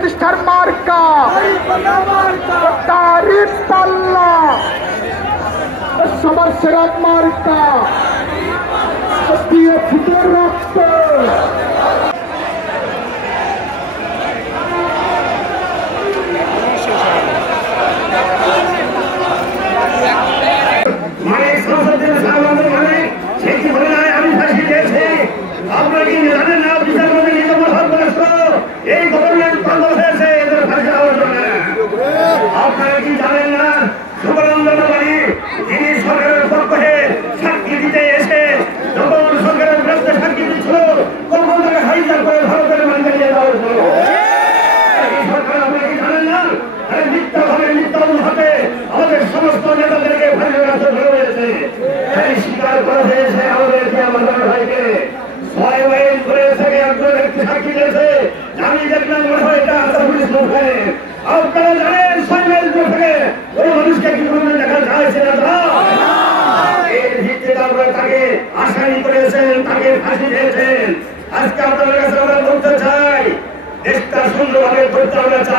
প্রতিষ্ঠার মার্কা তারিফ পাল্লা সবার সেরা মার্কা দিয়ে ফুটে রক্ত আপনারা কি জানেন না শুভানন্দবাড়ি যিনি সরকারের পক্ষে সাক্ষী দিতে এসে যখন সরকারের বিরুদ্ধে সাক্ষী দিচ্ছিল তখন তাকে হাইজাক করে ভারতের মানকে নিয়ে যাওয়া হয়েছিল। সরকার আপনারা কি জানেন না মিথ্যাভাবে মিথ্যা অনুভাবে আমাদের সমস্ত নেতাদেরকে ভাইয়ের কাছে ধরে হয়েছে স্বীকার করা হয়েছে আমাদের আমাদের ভাইকে 6 মাইল ধরে থেকে একজন ব্যক্তি সাক্ষী দিয়েছে আমি দেখলাম মনে হয় এটা আসাম পুলিশ মুখে আপনারা জানেন 6 মাইল দূর থেকে ওই মানুষকে কি করে দেখা যাচ্ছে না এর ভিত্তিতে আপনারা তাকে আসামি করেছেন তাকে ফাঁসি দিয়েছেন আজকে আপনাদের কাছে আমরা বলতে চাই দেশটা সুন্দরভাবে করতে আমরা চাই।